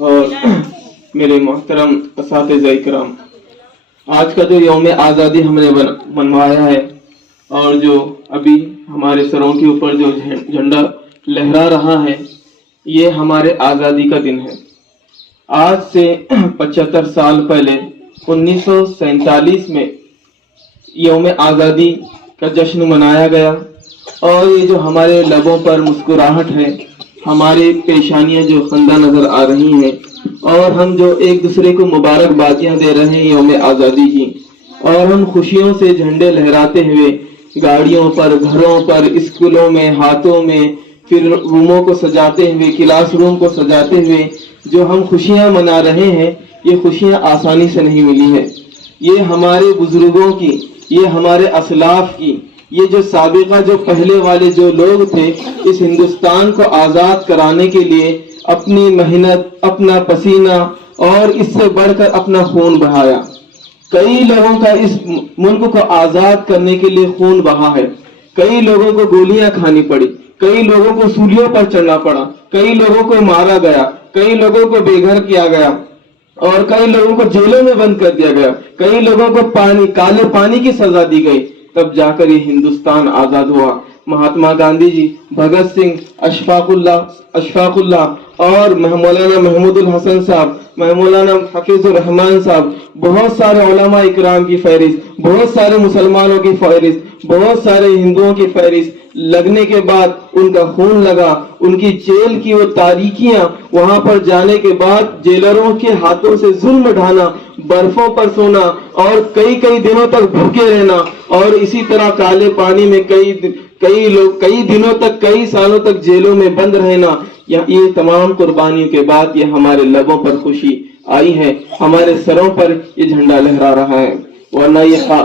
اور میرے محترم اساتذہ کرام، آج کا جو یوم آزادی ہم نے منوایا ہے اور جو ابھی ہمارے سروں کے اوپر جو جھنڈا لہرا رہا ہے، یہ ہمارے آزادی کا دن ہے۔ آج سے 75 سال پہلے 1947 میں یوم آزادی کا جشن منایا گیا، اور یہ جو ہمارے لبوں پر مسکراہٹ ہے، ہماری پیشانیاں جو خندہ نظر آ رہی ہیں، اور ہم جو ایک دوسرے کو مبارکبادیاں دے رہے ہیں یوم آزادی کی، اور ہم خوشیوں سے جھنڈے لہراتے ہوئے گاڑیوں پر، گھروں پر، اسکولوں میں، ہاتھوں میں، پھر روموں کو سجاتے ہوئے، کلاس روم کو سجاتے ہوئے جو ہم خوشیاں منا رہے ہیں، یہ خوشیاں آسانی سے نہیں ملی ہیں۔ یہ ہمارے بزرگوں کی، یہ ہمارے اسلاف کی، یہ جو سابقہ جو پہلے والے جو لوگ تھے، اس ہندوستان کو آزاد کرانے کے لیے اپنی محنت، اپنا پسینہ اور اس سے بڑھ کر اپنا خون بہایا۔ کئی لوگوں کا اس ملک کو آزاد کرنے کے لیے خون بہا ہے، کئی لوگوں کو گولیاں کھانی پڑی، کئی لوگوں کو سولیوں پر چڑھنا پڑا، کئی لوگوں کو مارا گیا، کئی لوگوں کو بے گھر کیا گیا، اور کئی لوگوں کو جیلوں میں بند کر دیا گیا، کئی لوگوں کو کالے پانی کی سزا دی گئی، تب جا کر یہ ہندوستان آزاد ہوا۔ مہاتما گاندھی جی، بھگت سنگھ، اشفاق اللہ اور مولانا محمود الحسن صاحب، مولانا حفیظ الرحمان صاحب، بہت سارے علماء اکرام کی فہرست، بہت سارے مسلمانوں کی فہرست، بہت سارے ہندوؤں کی فہرست لگنے کے بعد ان کا خون لگا، ان کی جیل کی وہ تاریکیاں، وہاں پر جانے کے بعد جیلروں کے ہاتھوں سے ظلم ڈھانا، برفوں پر سونا اور کئی دنوں تک بھوکے رہنا، اور اسی طرح کالے پانی میں کئی دنوں تک، کئی سالوں تک جیلوں میں بند رہنا، یہ تمام قربانیوں کے بعد یہ ہمارے لبوں پر خوشی آئی ہے، ہمارے سروں پر یہ جھنڈا لہرا رہا ہے۔ ورنہ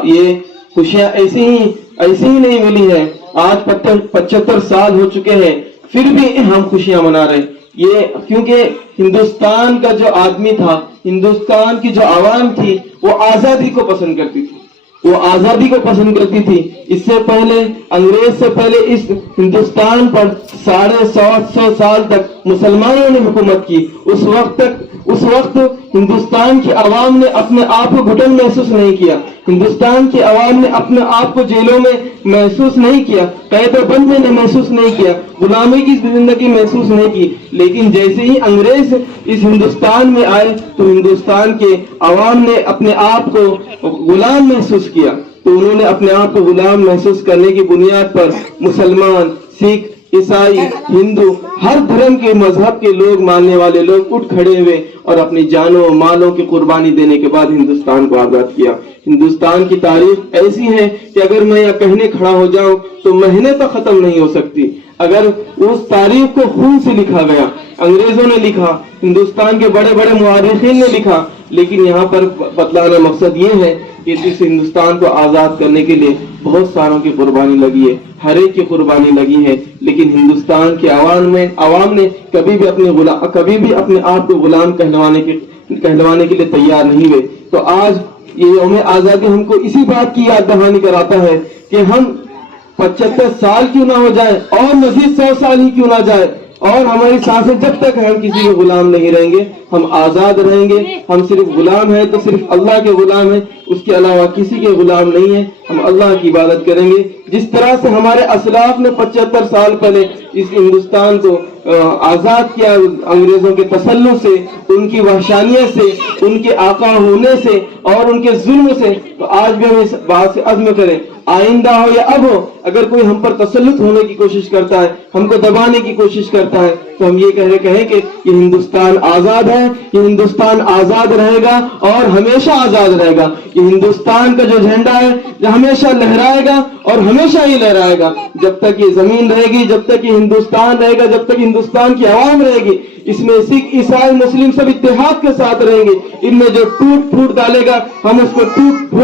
یہ خوشیاں ایسی ہی نہیں ملی ہے۔ آج 75 سال ہو چکے ہیں، پھر بھی ہم خوشیاں منا رہے ہیں۔ یہ کیونکہ ہندوستان کا جو آدمی تھا، ہندوستان کی جو عوام تھی، وہ آزادی کو پسند کرتی تھی، وہ آزادی کو پسند کرتی تھی۔ اس سے پہلے، انگریز سے پہلے اس ہندوستان پر 750 سال تک مسلمانوں نے حکومت کی۔ اس وقت ہندوستان کی عوام نے اپنے آپ کو گھٹن محسوس نہیں کیا، ہندوستان کی عوام نے اپنے آپ کو جیلوں میں محسوس نہیں کیا، قید و بند میں محسوس نہیں کیا، غلامی کی زندگی محسوس نہیں کی۔ لیکن جیسے ہی انگریز اس ہندوستان میں آئے تو ہندوستان کے عوام نے اپنے آپ کو غلام محسوس کیا، تو انہوں نے اپنے آپ کو غلام محسوس کرنے کی بنیاد پر مسلمان، سکھ، عیسائی، ہندو، ہر دھرم کے مذہب کے لوگ، ماننے والے لوگ اٹھ کھڑے ہوئے اور اپنی جانوں و مالوں کی قربانی دینے کے بعد ہندوستان کو آزاد کیا۔ ہندوستان کی تاریخ ایسی ہے کہ اگر میں یہ کہنے کھڑا ہو جاؤں تو مہینے تک ختم نہیں ہو سکتی۔ اگر اس تاریخ کو خون سے لکھا گیا، انگریزوں نے لکھا، ہندوستان کے بڑے بڑے مورخین نے لکھا، لیکن یہاں پر بتلانا مقصد یہ ہے کہ اس ہندوستان کو آزاد کرنے کے لیے بہت ساروں کی قربانی لگی ہے، ہر ایک کی قربانی لگی ہے، لیکن ہندوستان کے عوام نے کبھی بھی اپنے آپ کو غلام کہلوانے کے لیے تیار نہیں ہوئے۔ تو آج یہ یوم آزادی ہم کو اسی بات کی یاد دہانی کراتا ہے کہ ہم 75 سال کیوں نہ ہو جائے، اور مزید 100 سال ہی کیوں نہ جائے، اور ہماری سانسیں جب تک ہیں ہم کسی کے غلام نہیں رہیں گے، ہم آزاد رہیں گے۔ ہم صرف غلام ہیں تو صرف اللہ کے غلام ہیں، اس کے علاوہ کسی کے غلام نہیں ہیں۔ ہم اللہ کی عبادت کریں گے، جس طرح سے ہمارے اسلاف نے 75 سال پہلے اس ہندوستان کو آزاد کیا انگریزوں کے تسلط سے، ان کی وحشانیت سے، ان کے آقا ہونے سے اور ان کے ظلم سے، تو آج بھی ہم اس بات سے عزم کریں، آئندہ ہو یا اب ہو، اگر کوئی ہم پر تسلط ہونے کی کوشش کرتا ہے، ہم کو دبانے کی کوشش کرتا ہے، تو ہم یہ کہیں کہ یہ ہندوستان آزاد ہے، یہ ہندوستان آزاد رہے گا اور ہمیشہ آزاد رہے گا۔ یہ ہندوستان کا جو جھنڈا ہے یہ ہمیشہ لہرائے گا اور ہمیشہ ہی لہرائے گا، جب تک یہ زمین رہے گی، جب تک یہ ہندوستان رہے گا، جب تک ہندوستان کی عوام رہے گی۔ اس میں سکھ، عیسائی، مسلم سب اتحاد کے ساتھ رہیں گے۔ ان میں جو ٹوٹ پھوٹ ڈالے گا ہم اس کو ٹوٹ پھوٹ